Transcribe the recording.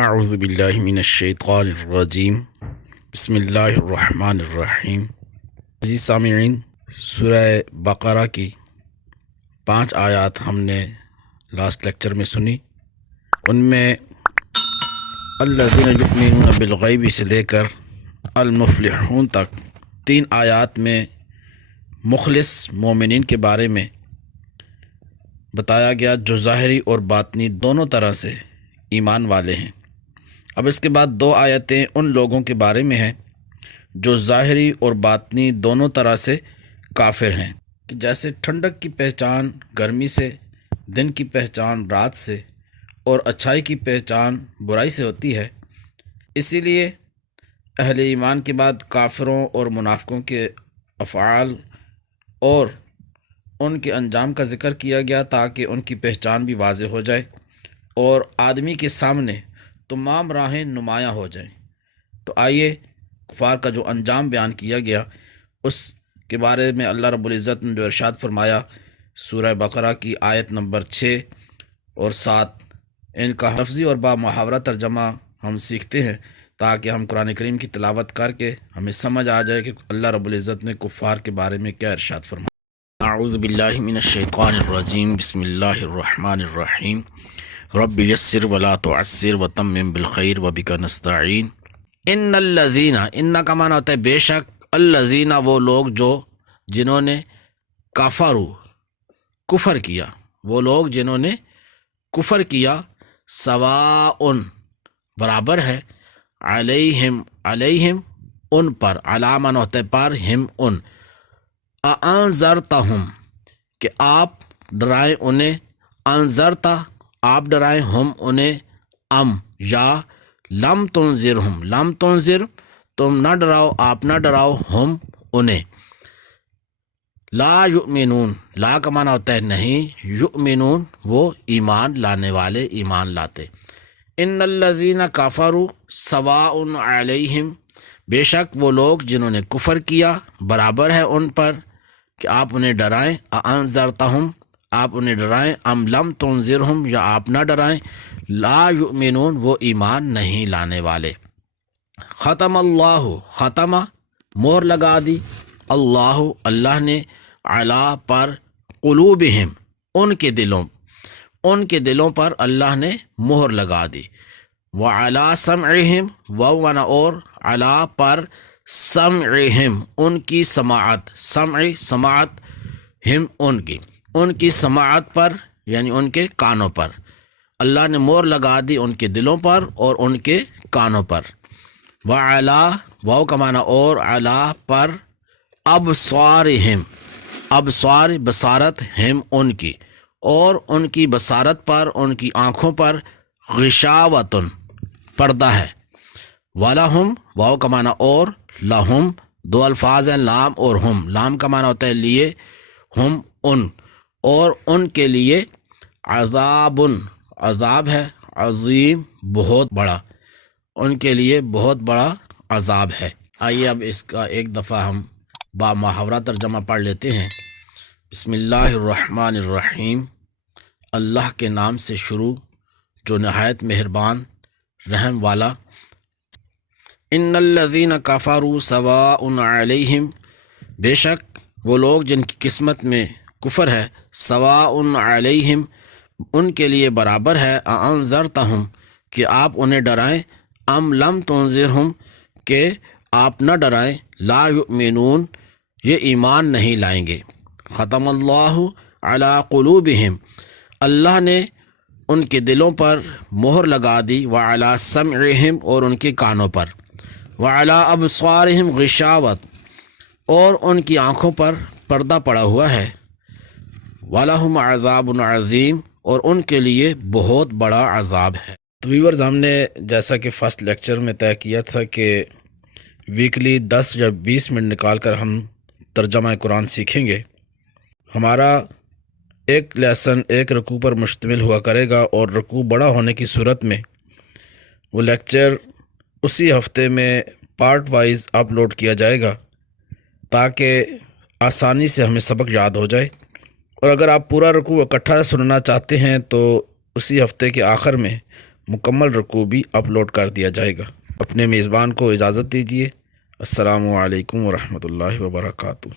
اعوذ باللہ من الشیطان الرجیم بسم اللہ الرحمن الرحیم۔ عزیز سامعین، سورہ بقرہ کی 5 آیات ہم نے لاسٹ لیکچر میں سنی۔ ان میں الذین یؤمنون بالغیب سے لے کر المفلحون تک 3 آیات میں مخلص مومنین کے بارے میں بتایا گیا جو ظاہری اور باطنی دونوں طرح سے ایمان والے ہیں۔ اب اس کے بعد 2 آیتیں ان لوگوں کے بارے میں ہیں جو ظاہری اور باطنی دونوں طرح سے کافر ہیں، کہ جیسے ٹھنڈک کی پہچان گرمی سے، دن کی پہچان رات سے، اور اچھائی کی پہچان برائی سے ہوتی ہے، اسی لیے اہل ایمان کے بعد کافروں اور منافقوں کے افعال اور ان کے انجام کا ذکر کیا گیا تاکہ ان کی پہچان بھی واضح ہو جائے اور آدمی کے سامنے تمام راہیں نمایاں ہو جائیں۔ تو آئیے کفار کا جو انجام بیان کیا گیا اس کے بارے میں اللہ رب العزت نے جو ارشاد فرمایا سورہ بقرہ کی آیت نمبر 6 اور 7، ان کا لفظی اور با محاورہ ترجمہ ہم سیکھتے ہیں تاکہ ہم قرآن کریم کی تلاوت کر کے ہمیں سمجھ آ جائے کہ اللہ رب العزت نے کفار کے بارے میں کیا ارشاد فرمایا۔ اعوذ باللہ من الشیطان الرجیم بسم اللہ الرحمن الرحیم رب یسر ولا تعسر وتمم بالخیر وبک نستعین۔ ان الذین، ان کا معنی ہوتا ہے بے شک، الذین وہ لوگ جنہوں نے کفر کیا، وہ لوگ جنہوں نے کفر کیا، سواء برابر ہے، علیہم ان پر، علامہ ہوتا ہے پر، ہم ان، انذرتہم کہ آپ ڈرائیں انہیں، انذرتا آپ ڈرائیں، ہم انہیں، ام یا لم تنذرہم، لم تنذر تم نہ ڈراؤ، آپ نہ ڈراؤ، ہم انہیں، لا یؤمنون، لا کا معنی ہوتا ہے نہیں، یؤمنون وہ ایمان لانے والے، ایمان لاتے۔ ان الذین کفروا سواء علیہم، بے شک وہ لوگ جنہوں نے کفر کیا برابر ہے ان پر کہ آپ انہیں ڈرائیں، انذرتہم آپ انہیں ڈرائیں، ام لم تنذرہم یا آپ نہ ڈرائیں، لا یؤمنون وہ ایمان نہیں لانے والے۔ ختم اللہ، ختم مہر لگا دی، اللہ نے، علی پر، قلوبہم ان کے دلوں پر اللہ نے مہر لگا دی، وعلی سمعہم وَوَنَ اور علی پر، سمعہم ان کی سماعت، سماعت ہم ان کی سماعت پر یعنی ان کے کانوں پر، اللہ نے مہر لگا دی ان کے دلوں پر اور ان کے کانوں پر۔ وعلی واو کا معنی اور، علی پر، ابصارہم ابصار بصارت، ہم ان کی اور ان کی بصارت پر، ان کی آنکھوں پر، غشاوتن پردہ ہے۔ وَلَهُمْ واو کا معنی اور، لہم 2 الفاظ ہیں لام اور ہم، لام کا معنی ہوتا ہے لیے، ہم ان، اور ان کے لیے، عذاب ہے، عظیم بہت بڑا، ان کے لیے بہت بڑا عذاب ہے۔ آئیے اب اس کا ایک دفعہ ہم با محاورہ ترجمہ پڑھ لیتے ہیں۔ بسم اللہ الرحمن الرحیم، اللہ کے نام سے شروع جو نہایت مہربان رحم والا۔ ان الذین کفروا سواء علیہم، بے شک وہ لوگ جن کی قسمت میں کفر ہے، سواء علیہم ان کے لیے برابر ہے، انذرتہم کہ آپ انہیں ڈرائیں، ام لم تنذرہم کہ آپ نہ ڈرائیں، لا یؤمنون یہ ایمان نہیں لائیں گے۔ ختم اللہ علی قلوبہم اللہ نے ان کے دلوں پر مہر لگا دی، وعلی سمعہم اور ان کے کانوں پر، وعلی ابصارہم غشاوت اور ان کی آنکھوں پر پردہ پڑا ہوا ہے، وَلَهُمْ عَذَابٌ عَظِيمٌ اور ان کے لیے بہت بڑا عذاب ہے۔ تو ویورز، ہم نے جیسا کہ فرسٹ لیکچر میں طے کیا تھا کہ ویکلی 10 یا 20 منٹ نکال کر ہم ترجمہ قرآن سیکھیں گے۔ ہمارا ایک لیسن ایک رکوع پر مشتمل ہوا کرے گا، اور رکوع بڑا ہونے کی صورت میں وہ لیکچر اسی ہفتے میں پارٹ وائز اپلوڈ کیا جائے گا تاکہ آسانی سے ہمیں سبق یاد ہو جائے۔ اور اگر آپ پورا رکوع اکٹھا سننا چاہتے ہیں تو اسی ہفتے کے آخر میں مکمل رکوع بھی اپلوڈ کر دیا جائے گا۔ اپنے میزبان کو اجازت دیجیے۔ السلام علیکم ورحمۃ اللہ وبرکاتہ۔